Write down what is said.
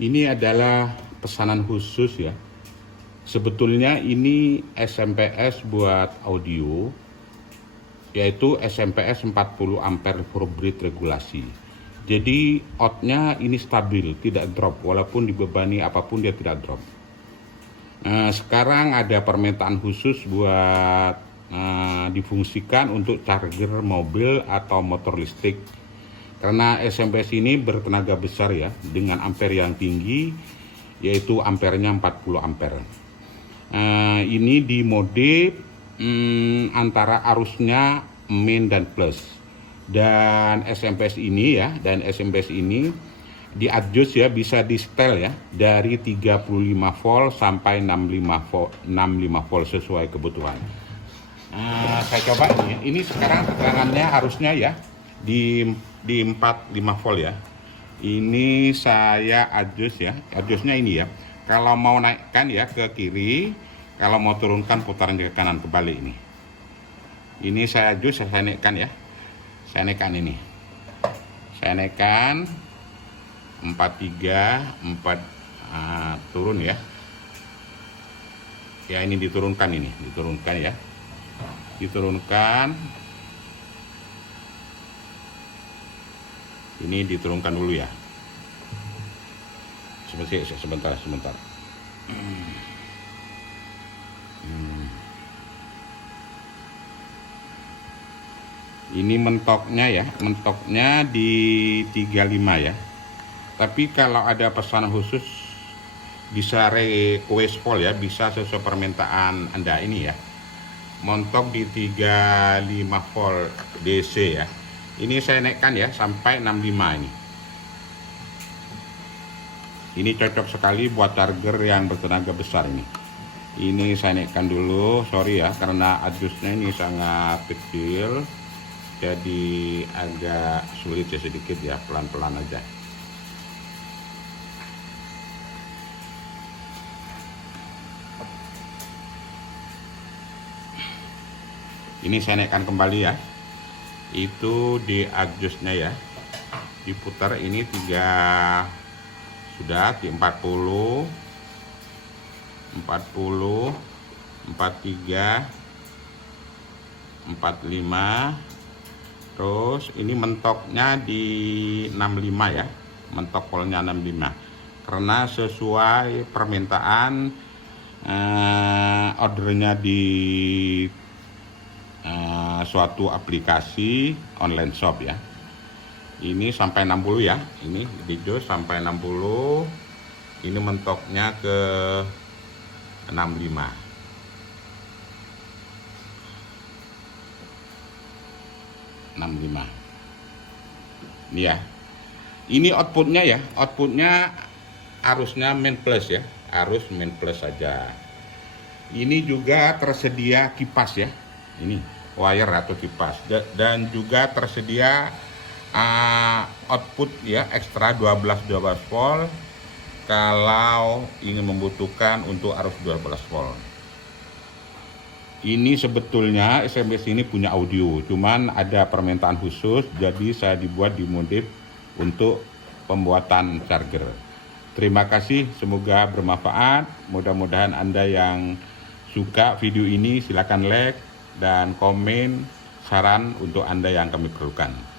Ini adalah pesanan khusus ya. Sebetulnya ini SMPS buat audio, yaitu SMPS 40 ampere for breed regulasi. Jadi outnya ini stabil, tidak drop, walaupun dibebani apapun dia tidak drop. Nah, sekarang ada permintaan khusus buat difungsikan untuk charger mobil atau motor listrik. Karena SMPS ini bertenaga besar ya, dengan ampere yang tinggi, yaitu ampernya 40 ampere. Ini di mode antara arusnya main dan plus. Dan SMPS ini di-adjust ya, bisa di setel ya, dari 35 volt sampai 65 volt sesuai kebutuhan. Saya coba ini sekarang tegangannya arusnya ya di 45 volt ya. Ini saya adjust ya, adjustnya ini ya. Kalau mau naikkan ya ke kiri, kalau mau turunkan putaran ke kanan kebalik ini. Ini saya adjust, saya naikkan ya. Saya naikkan ini. Saya naikkan 43, 4 turun ya. Ya ini diturunkan ya. Diturunkan. Ini diturunkan dulu ya. Sebentar. Ini mentoknya ya, mentoknya di 35 ya. Tapi kalau ada pesanan khusus bisa request volt ya, bisa sesuai permintaan Anda ini ya. Montok di 35 volt DC ya. Ini saya naikkan ya sampai 65 ini. Ini cocok sekali buat charger yang bertenaga besar ini. Ini saya naikkan dulu, sorry ya, karena adjustnya ini sangat kecil, jadi agak sulit ya sedikit ya, pelan-pelan aja. Ini saya naikkan kembali ya. Itu di adjustnya ya, diputar ini 3 sudah di 40, 43, 45. Terus ini mentoknya di 65 ya, mentok volnya 65, karena sesuai permintaan ordernya di suatu aplikasi online shop ya. Ini sampai 60 ya, ini dijus sampai 60. Ini mentoknya ke 65. Ini ya. Ini outputnya ya, outputnya arusnya main plus ya, arus main plus saja. Ini juga tersedia kipas ya, ini wire atau kipas, dan juga tersedia output ya ekstra 12 volt kalau ingin membutuhkan untuk arus 12 volt. Ini sebetulnya SMPS ini punya audio, cuman ada permintaan khusus, jadi saya dibuat di modif untuk pembuatan charger. Terima kasih, semoga bermanfaat. Mudah-mudahan Anda yang suka video ini silakan like dan komen saran untuk Anda yang kami perlukan.